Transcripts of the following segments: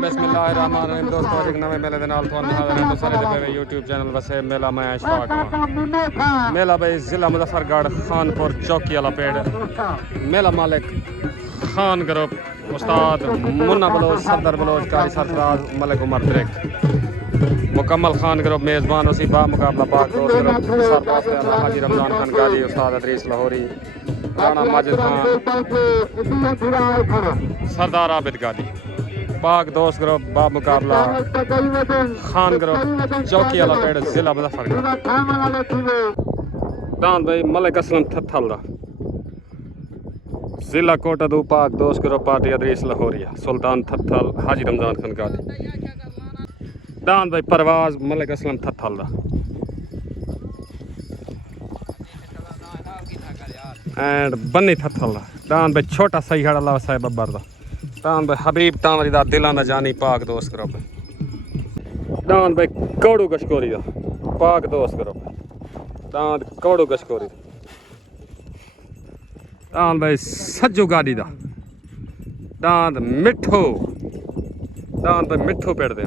बिस्मिल्लाहिर्रहमानिर्रहीम। दोस्तों एक नवे मेले दे नाल तुहानू हाज़र है तो सारे दे पे YouTube चैनल वसे मेला मैं इशफाक मेला भाई जिला मुजफ्फरगढ़ खानपुर चौकी वाला पेड़ मेला मालिक खान ग्रुप उस्ताद मुन्ना बलोच सफदर बलोच कारी सरफराज मलिक उमर ब्रेक मुकम्मल खान ग्रुप मेज़बान उसी बा मुकाबला पाक दोस्त ग्रुप सरदार हाजी रमजान खान गाजी उस्ताद अदरीस लाहौरी राणा माजिद खान सरदार आबिद गाजी पाक दोस्त ग्रुप बा मुकाबला खान ग्रुप चौकी वाला पेड़ जिला मुजफ्फरगढ़ दान भाई मलिक असलम थथल दा जिला कोटदू पाक दोस्त ग्रुप पार्टी अदरीस लाहौरिया सुल्तान थथल हाजी रमजान खान गाजी दान भाई परवाज मलिक असलम थथल दा एंड बन्नी थथल दा दान भाई छोटा सही हड़ा ला साहिब बब्बर दा दान भाई हबीब तांवरी दा दिलां दा जानी पाक दोस्त ग्रुप दान भाई कौड़ू गशकोरी दा पाक दोस्त ग्रुप दान कौड़ू गशकोरी दान भाई सज्जू गाड़ी दा दान मिठो दान भाई मिठो पेड़ दे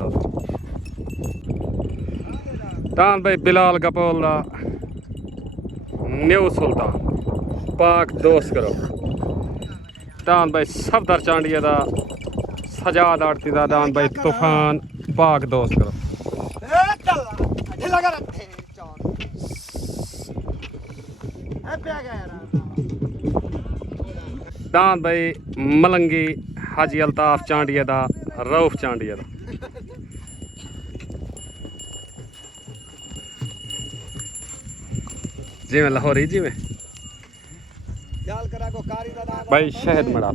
दान भाई बिलाल गपोल दा न्यू सुल्तान पाक दोस्त ग्रुप दान भाई सफदर चांडिया दा सजाद आड़ती दा दान भाई तूफान पाक दोस्त ग्रुप दान भाई मलंगी हाजी अल्ताफ चांडिया दा रऊफ चांडिया दा जिमें लाहौरी जिमें भाई शहद मड़ा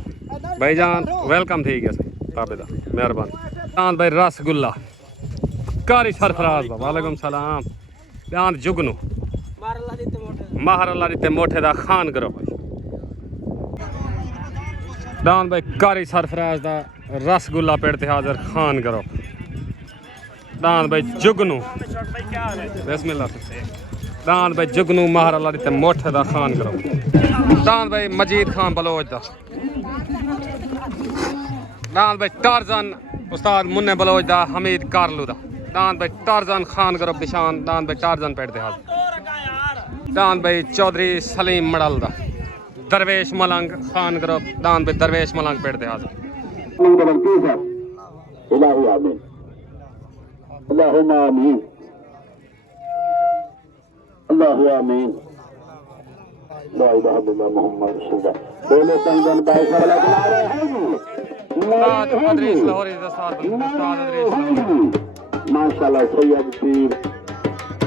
भाई जान वेलकम थी गया ताबेदा मेहरबान दान भाई रसगुल्ला कारी सरफराज वालेकुम सलाम दान जुगनू माहर अल्लाह दिते मोठे दा खान ग्रुप दान भाई कारी सरफराज दा रसगुल्ला पेड़ ते हाजिर खान ग्रुप दान भाई जुगनू बिस्मिल्लाह दान भाई जुगनू माहर अल्लाह दिते मोठे दा खान ग्रुप दान भाई मजीद खान बलोच दा दान भाई टारजन उस्ताद मुन्ने बलोच दा हमीद कारलू दा दान भाई टारजन खान ग्रुप निशान दान भाई टारजन पेड़ दे हाजिर दान भाई चौधरी सलीम मड़ल दा दरवेश मलंग खान ग्रुप दान भाई दरवेश मलंग पेड़ दे हाजिर अल्लाहु आमीन ला इलाहा इल्लल्लाह मुहम्मद रसूलुल्लाह बोले तंगन बाई वाला बुला रहे हैं उस्ताद अदरीस लाहौरी दस्तार उस्ताद अदरीस लाहौरी माशाल्लाह सैयद पीर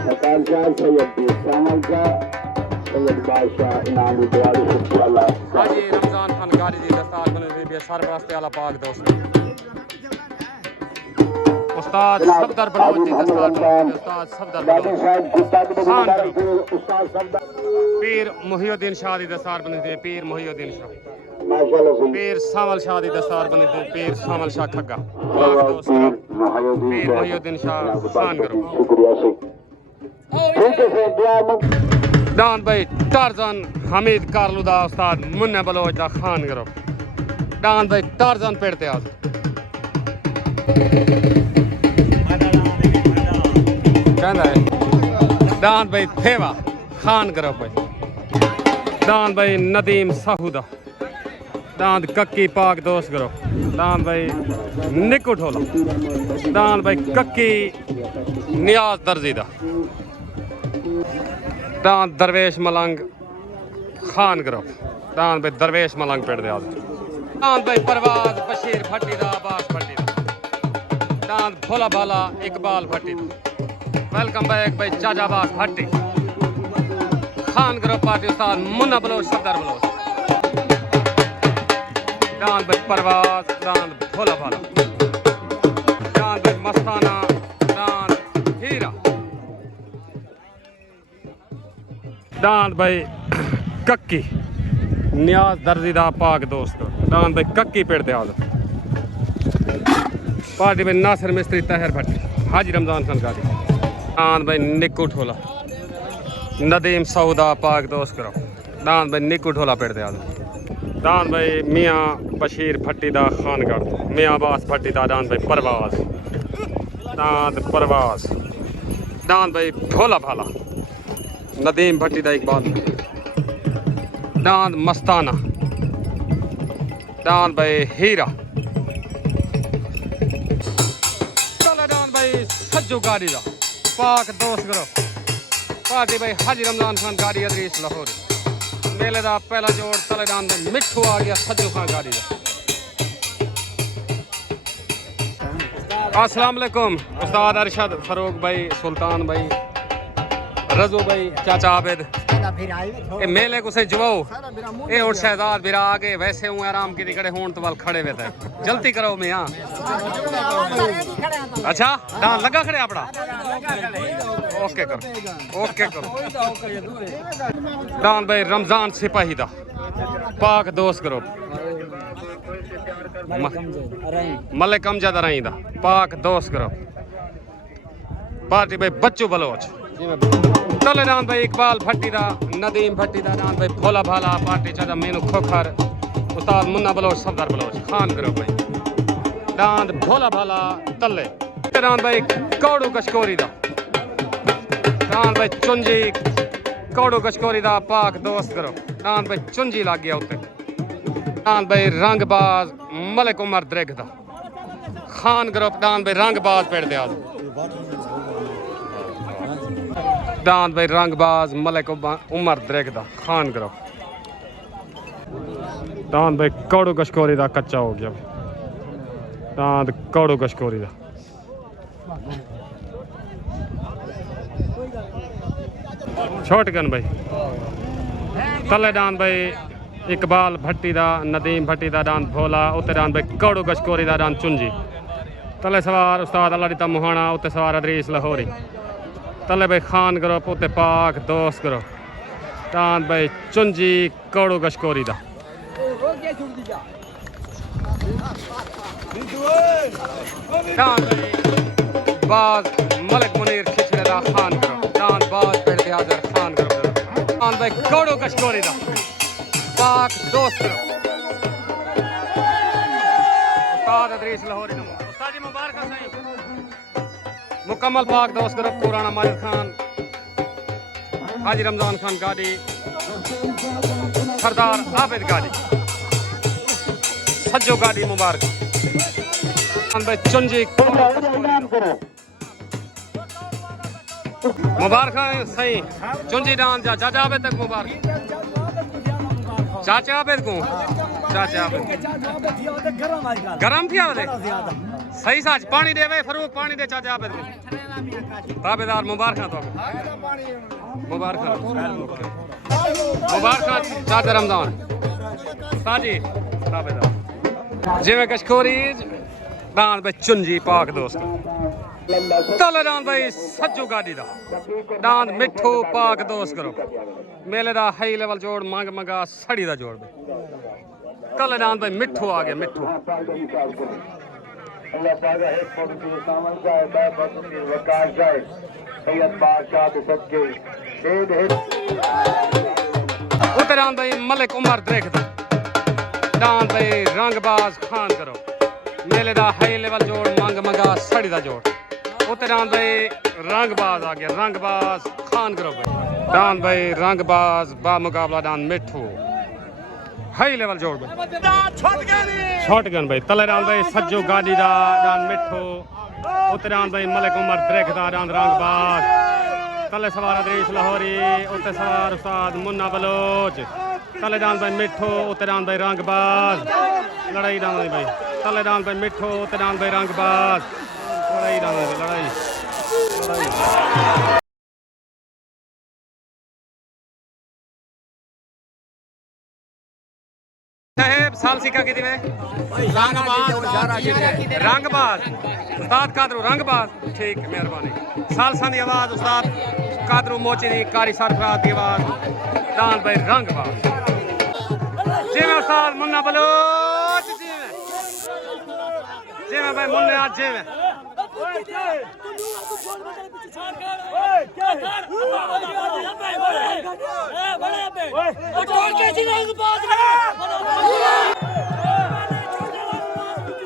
सरकार शाह सैयद पीर सामल का सैयद बादशाह इनाम दयालु शुक्रिया हाजी रमजान खान गाजी दी दस्तार बने बे सरबरास्ते वाला पाक दोस्त उस्ताद सफदर बलोच दी दस्तार उस्ताद सफदर बलोच पीर मुहिउद्दीन शाह दी दस्तार बने दे पीर मुहिउद्दीन शाह पीर सामल शाह दी दस्तार बने दे पीर सामल शाह खग्गा पाक दोस्त पीर मुहिउद्दीन शाह खान ग्रुप दान भाई टारजन हमीद कारलू दा उस्ताद मुन्ने बलोच दा खान ग्रुप दान भाई टारजन पेड़ ते आज कहना है दान भाई थेवा खान ग्रुप भाई दान भाई नदीम साहूदा दान कक्की पाक दोस्त ग्रुप दान भाई निकू ठोला दान भाई कक्की नियाज दर्जी दा दान दरवेश मलंग खान ग्रुप दान भाई दरवेश मलंग पेड़ दे आज दान भाई परवाज बशीर भट्टी दा अब्बास भट्टी दा दान भोला भाला इकबाल भट्टी दा वेलकम बैक भाई चाजाबाज भट्टी खान ग्रुप पार्टी उस्ताद मुन्ना बलोच सफदर बलोच दान भाई परवाज दान भोला भाला दान भाई मस्ताना दान हीरा दान भाई कक्की नियाज दर्जी दा पाक दोस्त दान भाई कक्की पेड़ दे हाजिर पार्टी भाई नासिर मिस्त्री तहर भट्टी हाजी रमजान खान गाजी दान भाई निकू ठोला नदीम सऊदा पाक दोस्त करो दान भाई निकू ठोला पेड़ दे दान भाई मियाँ बशीर भट्टी दा खानगढ़ मियाँ अब्बास भट्टी दा दान भाई परवाज दांद परवाज दान भाई भोला भाला नदीम भट्टी दा इकबाल दांद मस्ताना दान भाई हीरा चलो दान भाई सज्जू गाड़ी दा पाक दोस्त करो पार्टी भाई हाजी रमजान खान गाड़ी अदरीस लाहौर मेले दा पहला जोड़ तले दान दे मिठू आ गया सज्जू खान गाड़ी दा अस्सलाम वालेकुम उस्ताद अरशद फरूक भाई सुल्तान भाई रजू भाई चाचा आबिद ए मेले को से जुवाओ ए और शहजाद बिरा आगे वैसे हूँ आराम की दिखड़े होन तो वाल खड़े हुए थे जल्दी करो मैं यहाँ अच्छा दान लगा खड़े अपना ओके करो दान भाई रमजान सिपाही दा पाक दोस्त करो मलिक अमजद रही दा पाक दोस्त करो पार्टी भाई बच्चू बलोच तले दान भाई इकबाल भट्टी दा नदीम भट्टी दा दान भाई भोला भाला पार्टी चाचा मेनू खोखर उस्ताद मुन्ना बलोच सफदर बलोच खान करो भाई दान भोला भाला तले दान भाई कौड़ू कशकोरी दा दान भाई चुंजी कौड़ू कशकोरी दा पाक दोस्त करो दान भाई चुंजी लग गया उत्ते दान भाई रंगबाज मलिक उमर द्रेग दा खान ग्रुप दान भाई रंगबाज पेड़ दे आज दान भाई रंगबाज मलिक उमर द्रेग दा खान ग्रुप दान भाई कौड़ू कशकोरी दा कच्चा हो गया दान कौड़ू कशकोरी दा छोटगन भाई तले दान भाई इकबाल भट्टी दा नदीम भट्टी दा दान भोला उत्ते दान भाई कौड़ू कशकोरी दा दान चुंजी तले सवार उस्ताद अल्लाह मुहाना उत्ते सवार अदरीस लाहौरी तले भाई खान ग्रुप उत्ते पाक दोस्त करो दान भाई चुंजी कौड़ू कशकोरी दा दान भाई बाज मलिक मुनीर खिचड़े दा खान करो दान बाज पेड़ के हाजर खान करो दान भाई कौड़ू कशकोरी दा पाक दोस्त करो उस्ताद अदरीस लाहौरी नमो उस्ताद जी मुबारक सही मुकम्मल पाक दोस्त करो पुराना माजिद खान हाजी रमजान खान गाड़ी सरदार आबिद गाड़ी सज्जो गाड़ी मुबारक भाई चुंजी मुबारक सही चुंजी डांस जा चाचा आबिद तक मुबारक चाचा आबिद को चाचा आबिद गरम थी आवे सही साच पानी देवे फरूक पानी दे चाचा आबिद को ताबेदार मुबारक तो मुबारक चाचा रमजान साजी ताबेदार जिवें कशकोरी दान भाई चुंजी पाक दोस्त तले दान भाई सज्जू गाड़ी दा दान मिठू पाक दोस्त करो मेले दा हाई लेवल जोड़ मंग मंगा सड़ी दा जोड़ तले दान भाई मिठू आ गया मिठू उत्ते दान भाई मलिक उमर द्रेग दा दान भाई रंगबाज खान करो मेले दा हाई लेवल जोड़ मंग मंगा सड़ी दा जोड़ उत्ते दान भाई रंगबाज आ गया रंगबाज खान करो भाई दान भाई रंगबाज बा मुकाबला दान मिठू हाई लेवल जोड़ भाई छोटगन भाई तले दान भाई सज्जू गाड़ी दा दान मिठू उत्ते दान भाई मलिक उमर द्रेग दा दान रंगबाज तले सवार अदरीस लाहौरी उत्ते सवार उस्ताद मुन्ना बलोच तले दान भाई मिठू उत्ते दान भाई रंगबाज लड़ाई दान भाई तले दान भाई मिठू उत्ते दान भाई रंगबाज लड़ाई दान लड़ाई साहेब साल सिक्का कितने में रंगबाज उस्ताद कादरू रंगबाज ठीक मेहरबानी सालसा की आवाज उस्ताद कादरू मोची दी कारी सरफराज की आवाज दान भाई रंगबाज जिवें उस्ताद मुन्ना बलोच जिवें भाई मुन्ने आज जिवें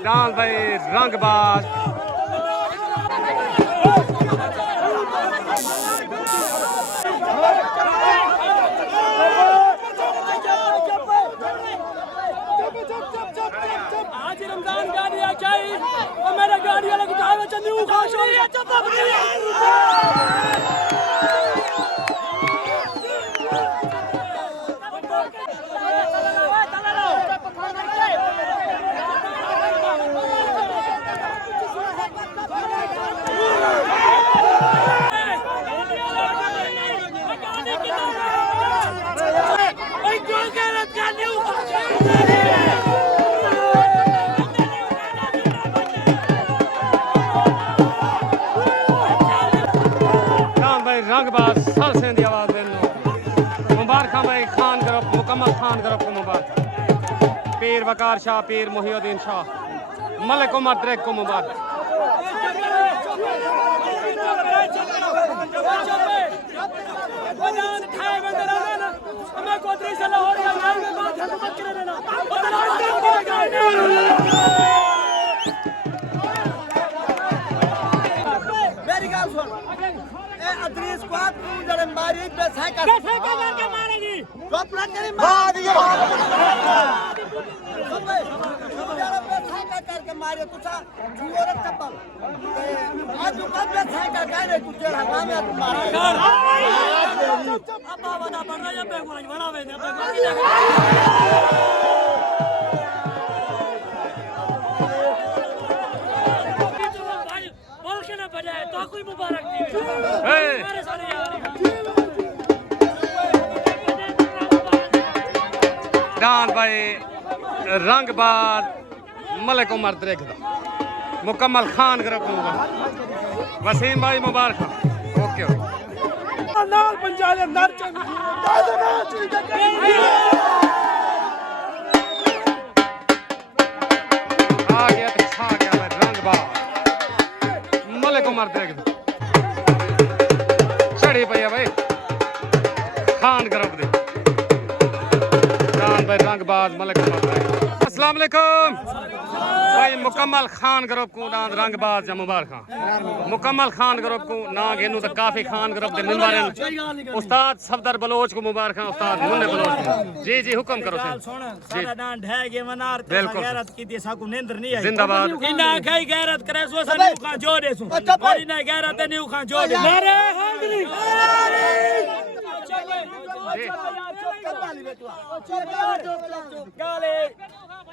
डाल भाई रंगबाज आज रमजान गाड़ी आ जाए और मेरा गाड़ी वाला उठावे चंदी खाश हो गया रंगबाज सर से दी आवाज देनो मुबारक भाई खान ग्रुप मुकम्मल खान ग्रुप को मुबारक पीर वकार शाह पीर मुहिउद्दीन शाह मलिक उमर द्रेक को मुबारक मेरी गाल सुन अदरीस को तू जरे मारी पैसा करके मारेगी चुप ना करी मार दिए जरा पैसा करके मारे तू सा औरत चप्पल आज तू कब पैसा का करे तू जरा काम है तू मार अब बना बन रहा है बेगुना बनावे ने बजाए तो कोई मुबारक दी डाल भाई रंगबाज मलिक उमर द्रेक मुकम्मल खान ग्रुप मुबारक वसीम भाई मुबारक ओके नाल पंजाब नर आ गया तो छा गया भाई रंगबाज मलिक उमर द्रेक चढ़ी पई है भाई खान ग्रुप दे डाल भाई रंगबाज मलिक उमर द्रेक अस्सलाम वालेकुम भाई मुकम्मल खान ग्रुप को डांद रंगबाज या मुबारक मुकम्मल खान ग्रुप को ना गेनू तो काफी खान ग्रुप दे मिंबर उस्ताद सफदर बलोच को मुबारक उस्ताद मुन्ने बलोच जी जी हुक्म करो सुन सारा डांड है के मनार ते गैरत की दे साकू नींदर नहीं आई जिंदाबाद इना कई गैरत करे सो सन का जो दे सो और इना गैरत ने खा जो दे मेरे हांगली गाले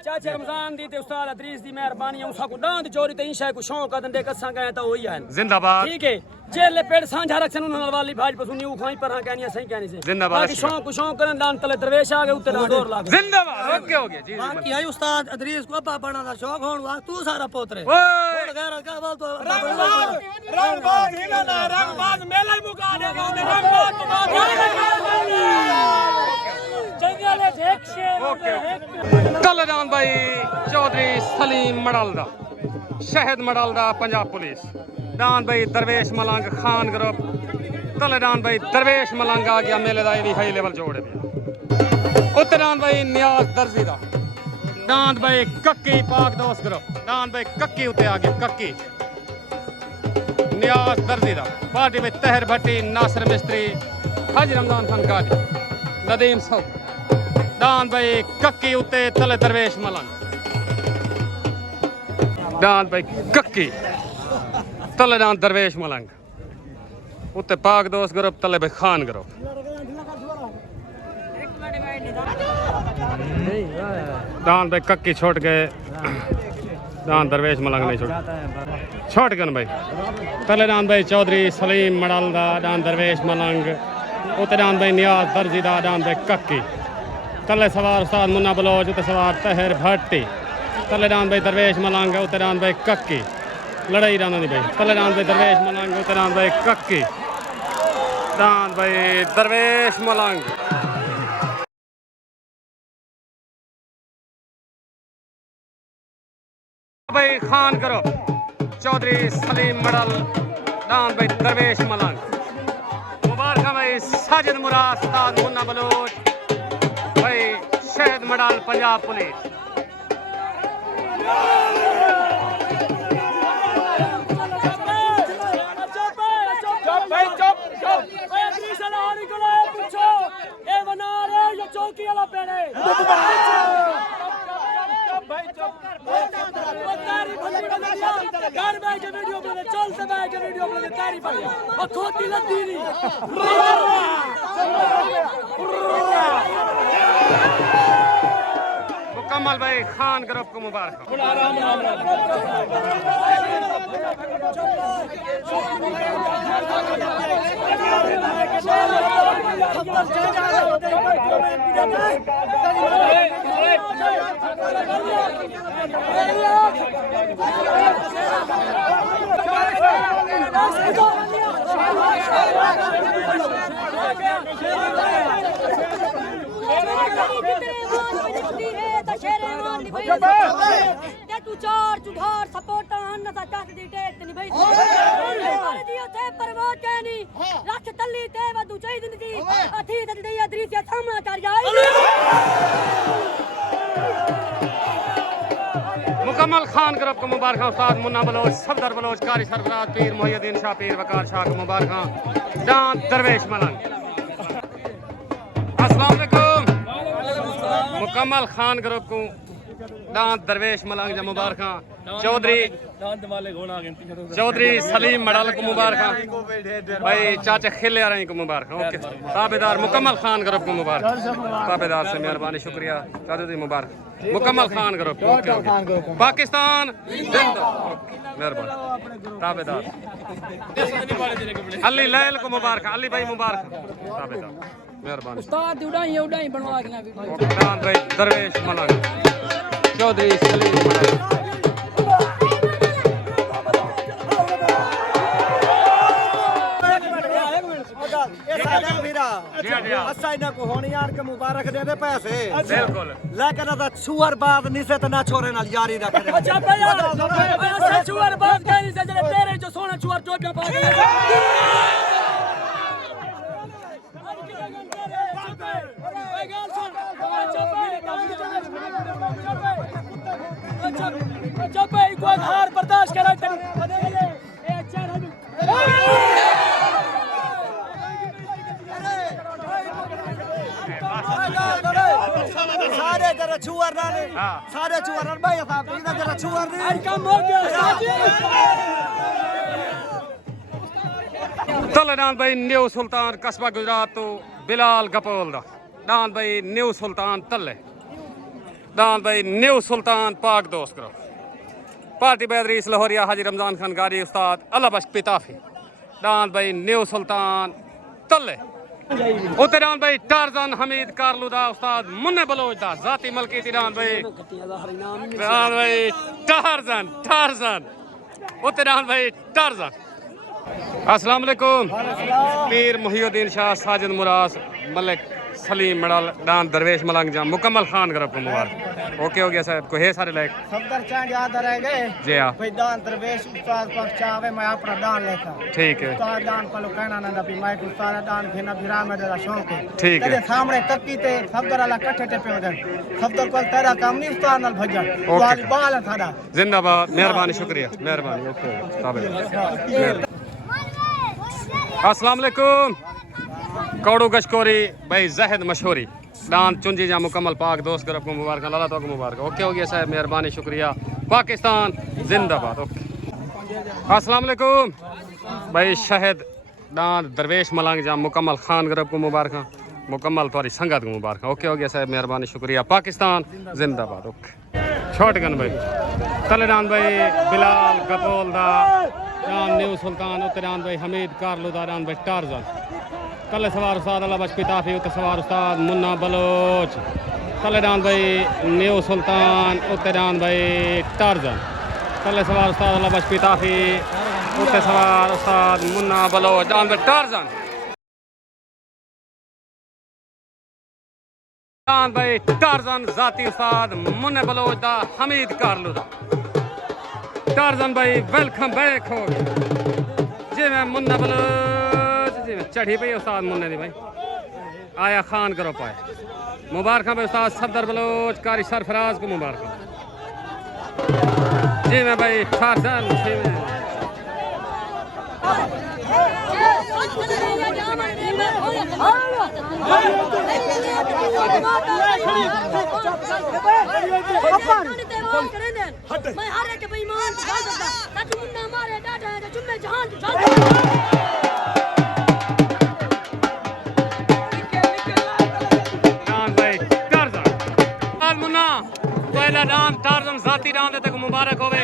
चाचा रमजान दी ते उस्ताद अदरीस दी मेहरबानी उस को डांद चोरी ते इंशा को शौक कदन दे कसा गए तो होई है जिंदाबाद ठीक है जेल पेड़ सांझा रखन उन वाली भाज पसुनी उ खाई पर कहनी सही कहनी से जिंदाबाद बाकी शौक करन दान तले दरवेश आ गए उतर दौर लागे जिंदाबाद ओके हो गया जी बाकी है उस्ताद अदरीस को अब्बा बना दा शौक होन वा तू सारा पोतरे ओए गैर का बोल तो रंगबाज हिला ना रंगबाज मेला मुका दे रंगबाज जंगले देख शेर तलदान भाई चौधरी सलीम मडालदा शहद मडालदा पंजाब पुलिस दान भाई दरवेश मलंग खान ग्रुप तलदान भाई दरवेश मलंग आ गया मेले दा भी हाई लेवल जोड़ दिया उत्तरान भाई नियाज दर्जी दा दान भाई कक्की पाक दोस्त ग्रुप दान भाई कक्की उते आ गया कक्की नियाज दर्जी दा पार्टी में तहर भट्टी नासिर मिस्त्री हाजी रमजान फनकारी नदीम सौ दान भाई कक्की उते तले दरवेश मलंग दान भाई कक्की तले दान दरवेश मलंग उते पाक दोस्त ग्रुप तले भाई खान ग्रुप दान भाई कक्की छोड़ गए दान दरवेश मलंग नहीं छोड़ गए भाई तले दान भाई चौधरी सलीम मडालदा दान दरवेश मलंग उते दान भाई नियाज दर्जी दा दान भाई कक्की तले सवार उस्ताद मुन्ना बलोच उते सवार तहर भट्टी तले दान भाई दरवेश मलंग उते दान भाई कक्की लड़ाई राना नहीं भाई तले दान भाई दरवेश मलंग उते दान भाई कक्की दान भाई दरवेश मलंग भाई खान करो चौधरी सलीम मडल दान भाई दरवेश मलंग मुबारक भाई साजिद मुराद उस्ताद मुन्ना बलोच भाई शहद मडल पंजाब पुलिस चौकी वाला पेड़े घर बैठ के वीडियो बने चल से बैठ के वीडियो बने तारी बढ़िया और खोती लद्दी नहीं मुकम्मल भाई खान ग्रुप को मुबारक तू चार चुधार सपोर्ट अन्न सा चाट दी टेट नहीं भाई दियो थे परवाह के नहीं रख तल्ली ते वदू चाहिए जिंदगी अथी ते दी दृश्य सामना कर जाए मुकम्मल खान ग्रुप को मुबारक उस्ताद मुन्ना बलोच सफदर बलोच कारी सरफराज पीर मोहिउद्दीन शाह पीर वकार शाह को मुबारक दान दरवेश मलंग अस्सलाम वालेकुम मुकम्मल खान ग्रुप को दान दरवेश मलंग जा मुबारक चौधरी सलीम मडल को मुबारक भाई चाचा खिले आ रहे को मुबारक ओके ताबेदार मुकम्मल खान ग्रुप को मुबारक ताबेदार से मेहरबानी शुक्रिया चाचा जी मुबारक मुकम्मल खान ग्रुप ओके पाकिस्तान मेहरबानी ताबेदार अली लैल को मुबारक अली भाई मुबारक ताबेदार मेहरबानी उस्ताद उड़ाई उड़ाई बनवा के ना दान भाई दरवेश मलंग चौधरी सलीम मडल को होनी यार के मुबारक दे दे पैसे बिल्कुल लेकिन सुअर बात निसे तो ना छोरे नाल यारी रख दे अच्छा भैया ऐसे चुअर बात कहीं से जरे तेरे जो सोना चुअर चोट पा गए अच्छा भाई कोई हार बर्दाश्त करा सारे जरा छुअर ना सारे छुअर भाई साहब इधर जरा छुअर नहीं काम हो गया तलदान भाई न्यू सुल्तान कस्बा गुजरात तो बिलाल गपोल दा दान भाई न्यू सुल्तान तले दान भाई न्यू सुल्तान पाक दोस्त करो पार्टी बैदरीस लाहौरिया हाजी रमजान खान गारी उस्ताद अल्लाह बख्श पिताफी दान भाई न्यू सुल्तान तले उतरान भाई टारजन हमीद कारलूदा उस्ताद मुन्ने बलोच दा जाती मलकी दान भाई टारजन टारजन उतरान भाई टारजन अस्सलाम वालेकुम पीर मोहिउद्दीन शाह साजिद मुराद मलिक सलीम मडल दान दरवेश मलंग जा मुकम्मल खान ग्रुप को मुबारक ओके हो गया साहब को है सारे लायक सफदर चांद याद रह गए जी हां भाई दान दरवेश उस्ताद पक्ष चावे मैं अपना दान लेता ठीक है उस्ताद दान पलो कहना ना भी मैं उस्ताद दान खेना बिरा में जरा शौक है ठीक है तेरे सामने तक्की ते सफदर वाला कट्ठे टे पे उधर सफदर को तेरा काम नहीं उस्ताद नाल भजन वाली बाल है सादा जिंदाबाद मेहरबानी शुक्रिया मेहरबानी ओके अस्सलाम वालेकुम कौड़ू गशकोरी भाई जहद मशहूरी दान चुंजी जा मुकम्मल पाक दोस्त ग्रुप को मुबारक अल्लाह तो को मुबारक ओके हो गया साहब मेहरबानी शुक्रिया पाकिस्तान जिंदाबाद ओके अस्सलाम वालेकुम भाई शहद दान दरवेश मलंग जा मुकम्मल खान ग्रुप को मुबारक मुकम्मल तुम्हारी संगत को मुबारक ओके हो गया साहब मेहरबानी शुक्रिया पाकिस्तान जिंदाबाद ओके छोटगन भाई तलेदान भाई बिलाल गपोल दा दान न्यू सुल्तान उत्तरान भाई हमीद कारलूदा दान भाई टारजन तले सवार उस्ताद अल्लाह बख्श पिताफी उत्तर सवार उस्ताद मुन्ना बलोच तलेदान भाई न्यू सुल्तान उत्तरान भाई टारजन तले सवार उस्ताद अल्लाह बख्श पिताफी उत्तर सवार उस्ताद मुन्ना बलोच दान भाई टारजन दान भाई टारजन जाती उस्ताद मुन्ना बलोच दा हमीद कारलूदा टार्जन भाई वेलकम बैक हो जी मैं मुन्ना बलोच जी मैं चढ़ी पई उस्ताद मुन्ने दी भाई आया खान करो पाए मुबारक भाई उस्ताद सफदर बलोच कारी सरफराज को मुबारक जी मैं भाई टार्जन जी मैं मैं हारे के बेईमान खा सकता ताकि मुन्ना मारे डाटा है जुम्मे जहान पहला डांस टार्जन जाती डांस तक मुबारक होवे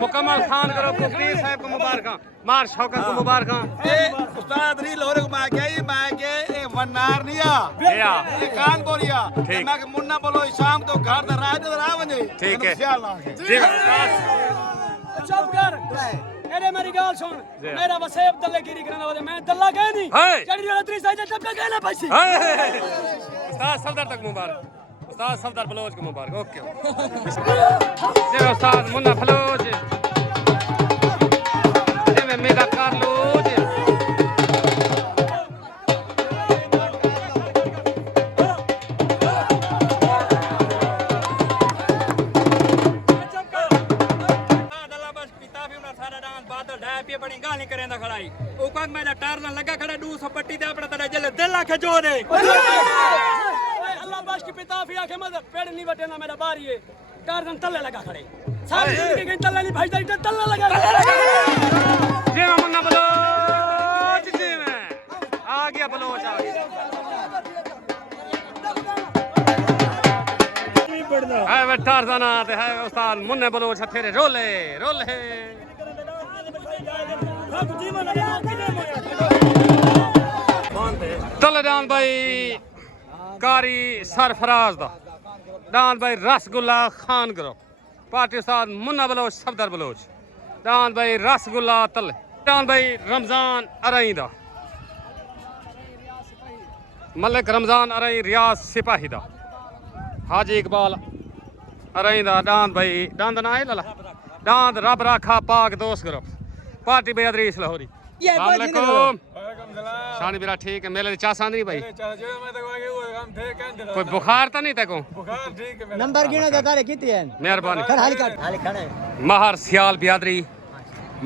मुकम्मल खान करो कुकरीर साहब को मुबारक मार शौकत को मुबारक उस्ताद री लोरे को मैं के ए वनार निया या ये कान बोलिया ठीक। मैं के मुन्ना बोलो शाम तो घर दा राज दा रावने ठीक है ख्याल ना जी चुप कर अरे मेरी गाल सुन मेरा वसेब दल्ले गिरी करने वाले मैं दल्ला गए नहीं चढ़ी वाला 30 साइज तब का कहना पैसे उस्ताद सफदर तक मुबारक उस्ताद सफदर बलोच को मुबारक ओके जी उस्ताद मुन्ना बलोच जी मैं मेगा कार्लोच बड़ी गाली करेंदा खड़ाई ऊपर मेरा टारन लगा खड़ा 200 पट्टी दे अपना तेरा जले दिल आखे जो दे अल्लाह बाश की पिता भी आखे मत पेड़ नहीं बटे ना मेरा बारी है टारन तल्ले लगा खड़े सारी जिंदगी के तल्ले नहीं भाई तल्ले लगा जी मैं मुन्ना बलोच जी मैं आ गया बलोच आ गया है वे टारजन आते है उस्ताद मुन्ने बलोच तेरे रोले रोले तले डान भाई कारी सरफराज दा डान भाई रसगुल्ला खान करो पार्टी उस्ताद मुन्ना बलोच सफदर बलोच डान भाई रसगुल्ला तले डान भाई रमजान अरई दा मलिक रमजान अरई रियाज सिपाही दा हाजी इकबाल अरई दा डान भाई डांद ना है लाला डांद रब राखा पाक दोस्त करो पार्टी भाई अदरीस लाहौरी वालेकुम शानी बिरा ठीक है मेले चा सांदरी भाई कोई बुखार तो नहीं तेको नंबर गिना देता रे कितने हैं मेहरबानी हाल खड़े माहर सियाल बियादरी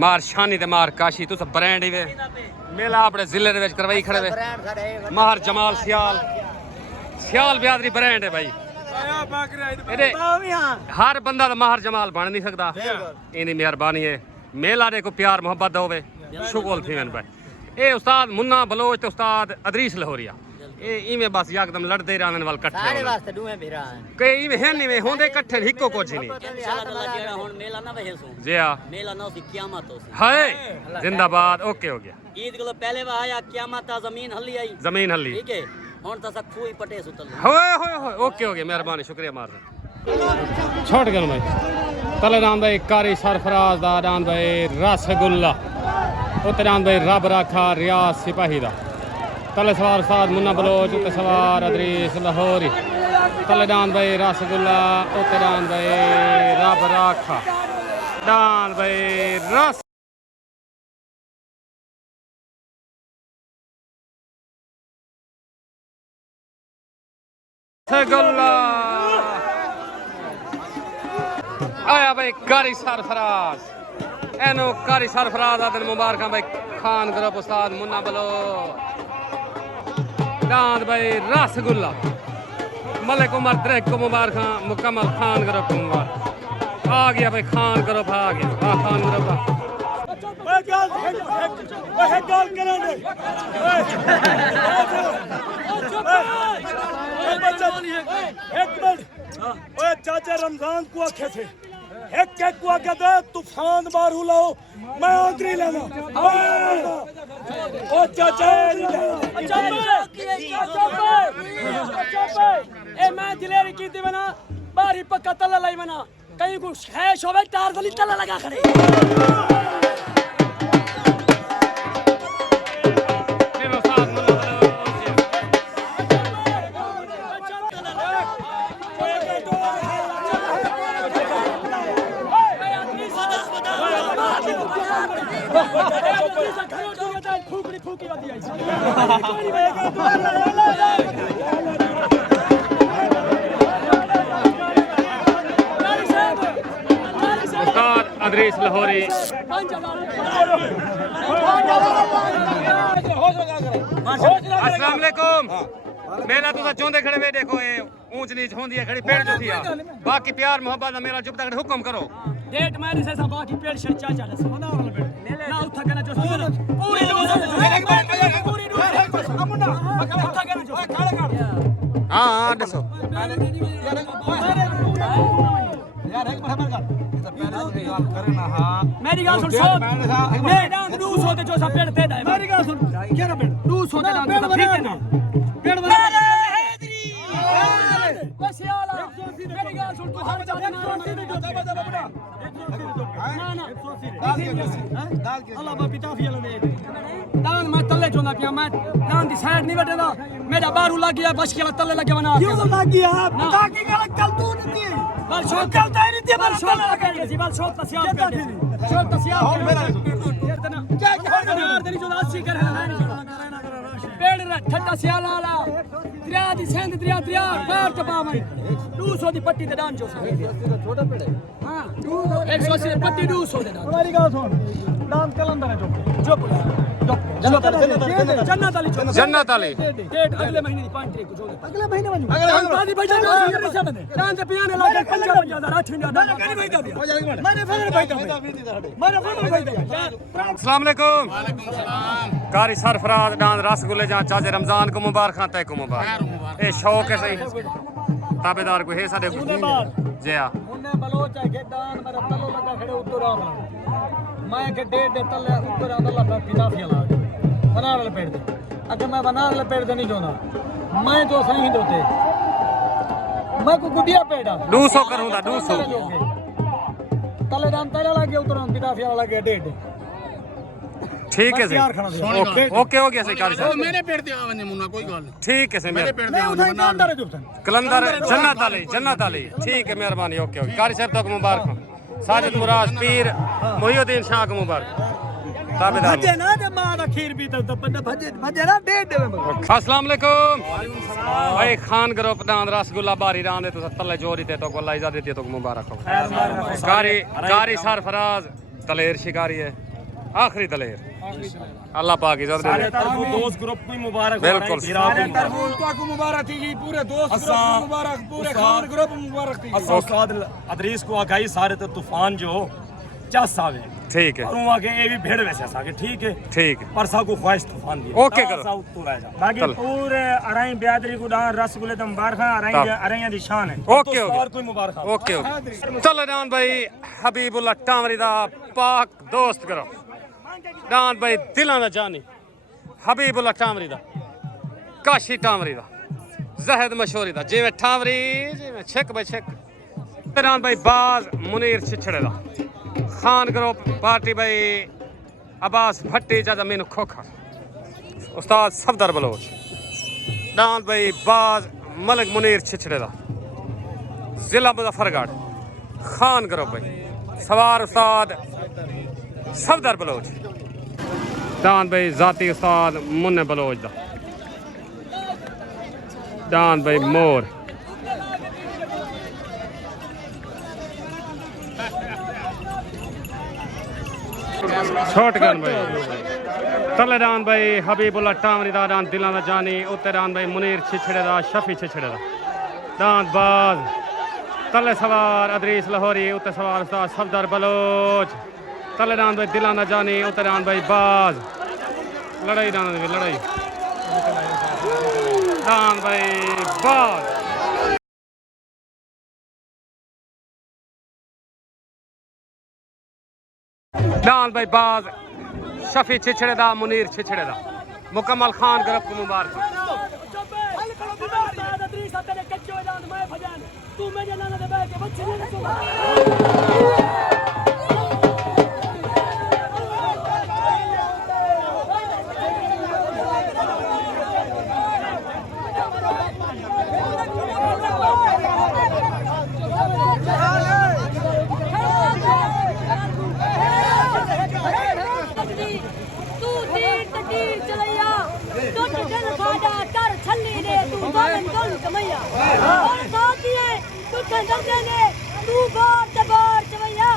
मार शानी ते मार काशी तू सब ब्रांड ही वे मेला अपने जिले दे विच करवाई खड़े वे माहर जमाल सियाल सियाल बियादरी ब्रांड है भाई हर बंदा तो माहर जमाल बन नहीं सकता इन्हीं मेहरबानी है मेला दे को प्यार मोहब्बत होवे शुगल थी मैंने भाई ए उस्ताद मुन्ना बलोच ते उस्ताद अदरीस लाहौरिया ए इमे बस एकदम लड़दे रहने वाल इकट्ठे सारे वास्ते दुए भेरा के इमे है नहीं वे होंदे इकट्ठे हिको कुछ नहीं मेला ना वहे सो जी हां मेला ना सी कियामत हो हाय जिंदाबाद ओके हो गया ईद को पहले वा आया कियामत जमीन हल्ली आई जमीन हल्ली ठीक है हुन तो सब खूई पटे सुतल होए होए होए ओके हो गया मेहरबानी शुक्रिया मार छोड़ गया भाई तले नाम भाई कारी सरफराज दा नाम भाई रसगुल्ला उते नाम भाई रब राखा रियाज सिपाही दा तले सवार उस्ताद मुन्ना बलोच उते सवार अदरीस लाहौरी तले नाम भाई रसगुल्ला उते नाम भाई रब राखा नाम भाई रस रसगुल्ला आया भाई कारी सरफराज एनो कारी सरफराज आदन मुबारक भाई खान ग्रुप उस्ताद मुन्ना बलो दांत भाई रसगुल्ला मलिक उमर द्रेक को मुबारक मुकम्मल खान ग्रुप को मुबारक आ गया भाई खान ग्रुप आ गया खान ग्रुप चाचा रमजान को आखे थे एक को आखे थे तूफान बारू लाओ मैं आंतरी लेना ओ चाचा ए मैं दिलेरी की थी बना बारी पक्का तल्ला लाई बना कहीं कुछ है शोभे टार गली तल्ला लगा खड़े फूकड़ी फूकी होती है उस्ताद अदरीस लाहौरी अस्सलाम वालेकुम मेला तुसा चोंदे खड़े वे देखो ये ऊंच नीच होंदी है खड़ी पेड़ जो थी बाकी प्यार मोहब्बत दा मेरा जुब तक हुक्म करो डेट मैंने से सब बाकी पेड़ शर्चा चले सोना वाला पेड़ ना उठा के ना जो पूरी अमुना उठा के ना जो हां हां दसो यार एक बराबर कर मेरी गाल सुन मैं डांस 200 दे जो सा पेड़ ते मेरी गाल सुन क्या ना पेड़ 200 दे डांस ठीक है ना पेड़ बना बस यार मेरी गाल सुन तू हर जा ना अल्लाह बा पिता फियल दे दान मैं तले चोंदा पिया मैं दान दी साइड नहीं बैठा मेरा बारू लग गया बस के तले लगे बना क्यों लग गया बता की गल कल तू नहीं बल शोक चलता ही नहीं बल शोक लगा दी बल शोक तसियाब कर शोक तसियाब क्या यार तेरी जो 80 कर है पेड़ रे ठंडा सियाला वाला दरिया दी सेंध दरिया पैर चपा मैं 200 दी पट्टी ते डांस जो छोटा पेड़ है हां 180 दी पट्टी 200 दे डांस हमारी गाल सुन डांस कलंदर है जो जन्नत अली डेट अगले महीने की 5 तारीख को जो अगले महीने में अगले भाई डांस पे आने लगे 50,000 8,000 नहीं भाई दिया मैंने फिर भाई दिया अस्सलाम वालेकुम वालेकुम सलाम कारी सरफराज डांस रसगुल्ले जहां चाचे रमजान को मुबारक खाते को मुबारक ए शौक है सही ताबेदार को है साडे जी हां उन्ने बलोच है के दान मेरा तलो लगा खड़े उतो राम मैं के डेढ़ तले ऊपर आंदा पिता फिला बना वाले पेड़ दे अगर मैं बना वाले पेड़ दे नहीं जोना मैं जो सही दोते मैं को गुडिया पेड़ा 200 करूंगा 200 तले दान तेरा लगे उतर पिता फिला लगे डेढ़ ठीक है सही ओके हो गया सही कारी साहब मेरे पेड़ ते आवने मुन्ना कोई गल ठीक है सही मेरे पेड़ ते आवने बना कलंदर जन्नत अली ठीक है मेहरबानी ओके ओके कारी साहब तक मुबारक हो साजिद मुराद पीर मोहिउद्दीन शाह को मुबारक ताबेदार भजे ना जे मां दा खीर भी तो भजे ना डेढ़ देवे अस्सलाम वालेकुम भाई खान ग्रुप दान रसगुल्ला बारी रांदे तो तले जोरी ते तो गोला इजाजत दे तो मुबारक हो कारी सरफराज दलेर शिकारी है आखिरी दलेर अल्लाह पाक इज्जत दे सारे तरफ दोस्त ग्रुप को मुबारक बिल्कुल सारे तरफ को मुबारक थी पूरे दोस्त ग्रुप मुबारक पूरे खान ग्रुप मुबारक थी उस्ताद अदरीस को आगाई सारे तो तूफान जो चस आवे ठीक है और वहां के ये भी भेड़ वैसे साके ठीक है परसा को ख्वाहिश तूफान दी ओके करो बाकी पूरे अराई बियादरी को डान रसगुल्ले दम बारखा अराई दी शान है ओके और कोई मुबारक ओके चलो डान भाई हबीबुल्लाह टामरी दा पाक दोस्त करो डान भाई दिलां दा जानी हबीबुल्लाह टामरी दा काशी टामरी दा जहद मशहूरी दा जिवें टामरी जिवें छिक भाई छिक डान भाई बाज मुनीर छिछड़े दा खान ग्रुप पार्टी भाई अब्बास भट्टी ज्यादा मैनू खोखा उस्ताद सफदर बलोच डान भाई बाज मलिक मुनीर छिछड़े दा जिला मुजफ्फरगढ़ खान ग्रुप भाई सवार उस्ताद सफदर बलोच डान भाई जाती उस्ताद मुन्ने बलोच दा डान भाई मोर शॉटगन भाई तले डान भाई हबीबुल्लाह टामरी दा डान दिलां दा जानी उत्ते डान भाई मुनीर छिछड़े दा शफी छिछड़े दा डान बाज तले सवार अदरीस लाहौरी उत्ते सवार उस्ताद सफदर बलोच तले डान भाई दिलां दा जानी उत्ते डान भाई बाज लड़ाई डान दी लड़ाई डान भाई बाज डान भाई बाज शफी छिछड़े दा मुनीर छिछड़े दा मुकम्मल खान ग्रुप को मुबारक डरते ने तू बार चवैया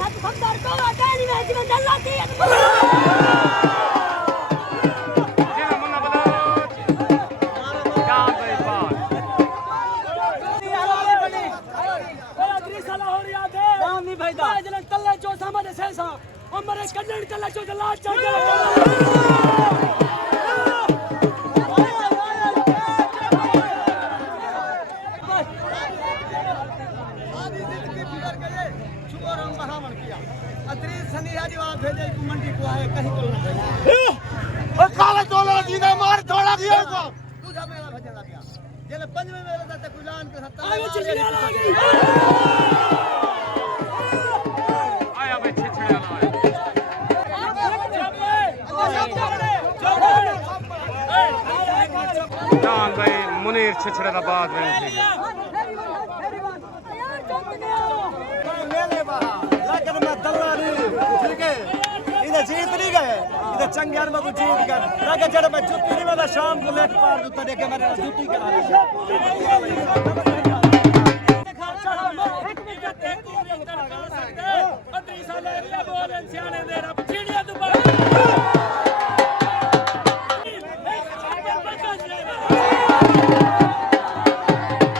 सत खबर को आटा नहीं मैं जीवन दल्ला थी जिला मुन्ना बलोच जान भाई बाज नहीं भाई दा जलन तल्ले चो सामने सेसा हमरे कन्नड़ तल्ले चो लास्ट चढ़ आया भाई छिछड़े वाला जान भाई मुनीर छिछड़े का बाद में ठीक है लेकिन मैं दल्ला नहीं ठीक है इधर जीत नहीं गए इधर चंगियार में कुछ जीत गए लेकिन जब मैं जुत्ती नहीं मैं शाम को लेट पार दूता देखे मैंने जुत्ती करा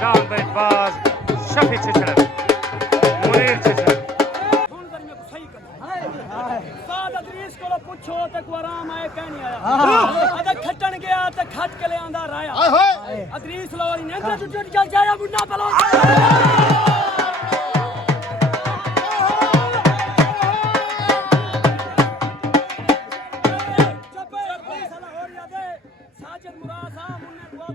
जान भाई बाज शफी छिछड़े मुनीर छिछड़े पुछो ते को आराम आए कह नहीं आया अगर खटन गया ते खट के ले आंदा राया अदरीस लोरी ने अंदर जुट चल जाया मुन्ना बलो साजद मुरासा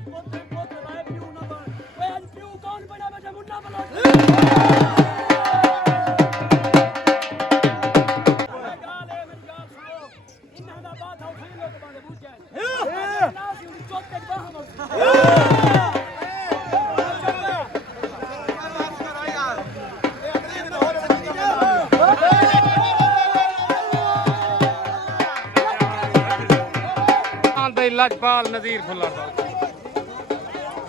मुन्ने बहुत लाए पियो ना बन ओए आज पियो कौन बना बेटा मुन्ना बलो लाजपाल नज़ीर फुल्लर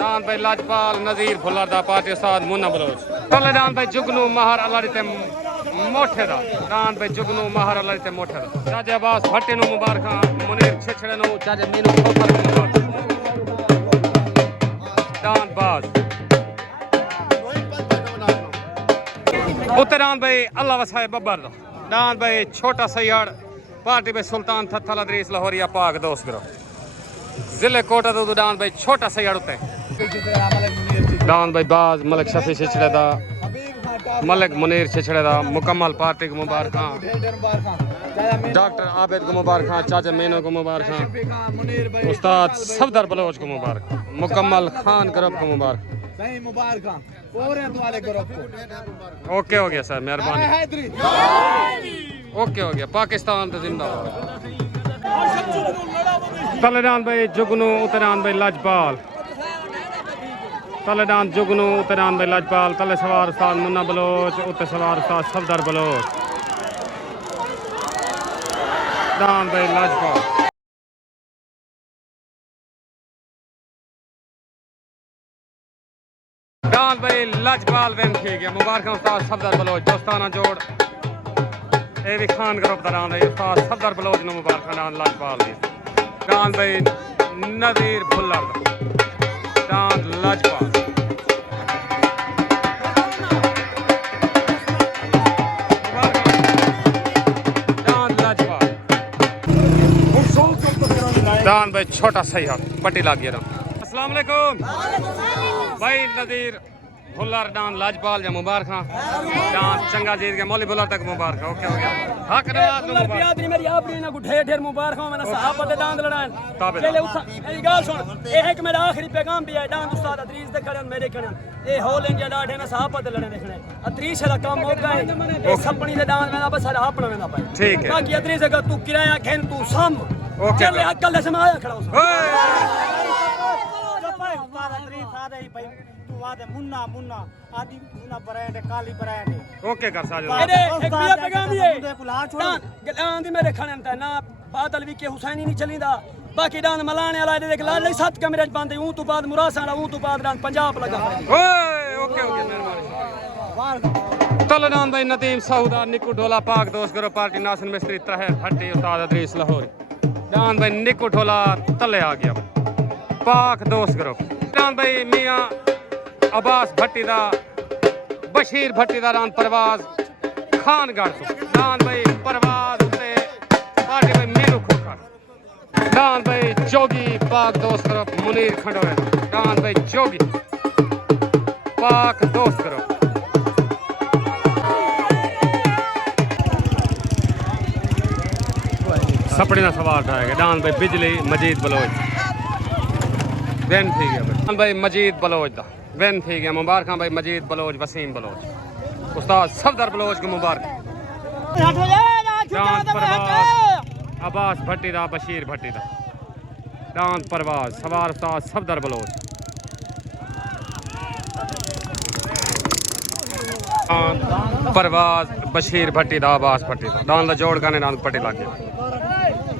दान भाई लाजपाल नज़ीर फुल्लर दा पार्टी उस्ताद मुन्ना बलोच तले दान भाई जुगनू महर अल्लाह ते मोठे दा दान भाई जुगनू महर अल्लाह ते मोठे दा चाचा अब्बास भट्टी नु मुबारकां मुनीर छिछड़े नु चाचा मीनू खोपर नु मुबारकां दान बाज उते दान भाई अल्लाह वसाए बब्बर दा दान भाई छोटा सैयद पार्टी भाई सुल्तान थथल अदरीस लाहौरिया पाक दोस्त गिरो जिले कोटा तो दान भाई छोटा सैयद उते दान भाई बाज मलिक शफी छिछड़े दा मलिक मुनीर छिछड़े दा मुकम्मल पार्टी को मुबारकां डॉक्टर आबिद को मुबारकां चाचा मीनू को मुबारकां उस्ताद सफदर बलोच को मुबारकां मुकम्मल खान ग्रुप को मुबारकां ओके हो गया सर मेहरबानी ओके हो गया पाकिस्तान तो जिंदाबाद तलेदान भाई जुगनू उतरान भाई लाजपाल तलेदान जुगनू उतरान भाई लाजपाल तले सवार उस्ताद मुन्ना बलोच उते सवार उस्ताद सफदर बलोच दान भाई लाजपाल दान भाई लाजपाल वेन ठीक है मुबारक उस्ताद सफदर बलोच दोस्ताना जोड़ ए भी खान ग्रुप दरान भाई उस्ताद सफदर बलोच नु मुबारक दान लाजपाल दी दान भाई नज़ीर फुल्लर दान लाजपाल दान लाजपाल दान भाई छोटा सैयद पट्टी लाग गया अस्सलाम वालेकुम भाई नज़ीर फुल्लर दान लाजपाल जा मुबारक दान चंगा जीत के मौली बुलर तक मुबारक ओके हो गया हक नवाज नु मुबारक बिरादरी मेरी आपड़ी ना को ढेर ढेर मुबारक हो मैंने साहब दे दांद लड़ान चले उठा मेरी गाल सुन ए है कि मेरा आखिरी पैगाम भी है दांद उस्ताद अदरीस दे करन मेरे करन ए होल इंडिया डाढ़े ना साहब दे लड़ने देखने अदरीस दा काम हो गए ए सपनी दे दांद में बस अपना में ना पाए ठीक है बाकी अदरीस अगर तू किराया खेन तू सम ओके चले अकल से माया खड़ा हो मुन्ना मुन्ना आदि मुन्ना ब्रांड काली ब्रांड ओके कर साजो अरे एक बिया पैगाम ये दान दी मेरे खाने में ना बादल भी के हुसैनी नहीं चलींदा बाकी दान मलाने वाला देख लाल नहीं सात कमरे बंद हूं तो बाद मुरासा हूं तो बाद दान पंजाब लगा ओए ओके ओके मेहरबानी तलनान भाई नदीम सऊदा निकू ढोला पाक दोस्त करो पार्टी नासन मिस्त्री त्रहे भट्टी उस्ताद अदरीस लाहौरी डान भाई निकू ढोला तले आ गया पाक दोस्त करो डान भाई मियां अब्बास भट्टी दा बशीर भट्टी दा रान परवाज खानगढ़ तो डान भाई परवाज उते पार्टी भाई मीनू खोखर डान भाई जोगी पाक दोस्त करो मुनीर खंडोए डान भाई जोगी पाक दोस्त करो सपने का सवाल उठाएगा डान भाई बिजली मजीद बलोच वेन थी गया डान भाई मजीद बलोच दा वेन थी गया मुबारक भाई मजीद बलोच वसीम बलोच उस्ताद सफदर बलोच को मुबारक डांस परवाज अब्बास भट्टी दा बशीर भट्टी दा डांस परवाज सवार उस्ताद सफदर बलोच परवाज बशीर भट्टी दा अब्बास भट्टी दा डान ला जोड़ गाने डांस पट्टी लग गया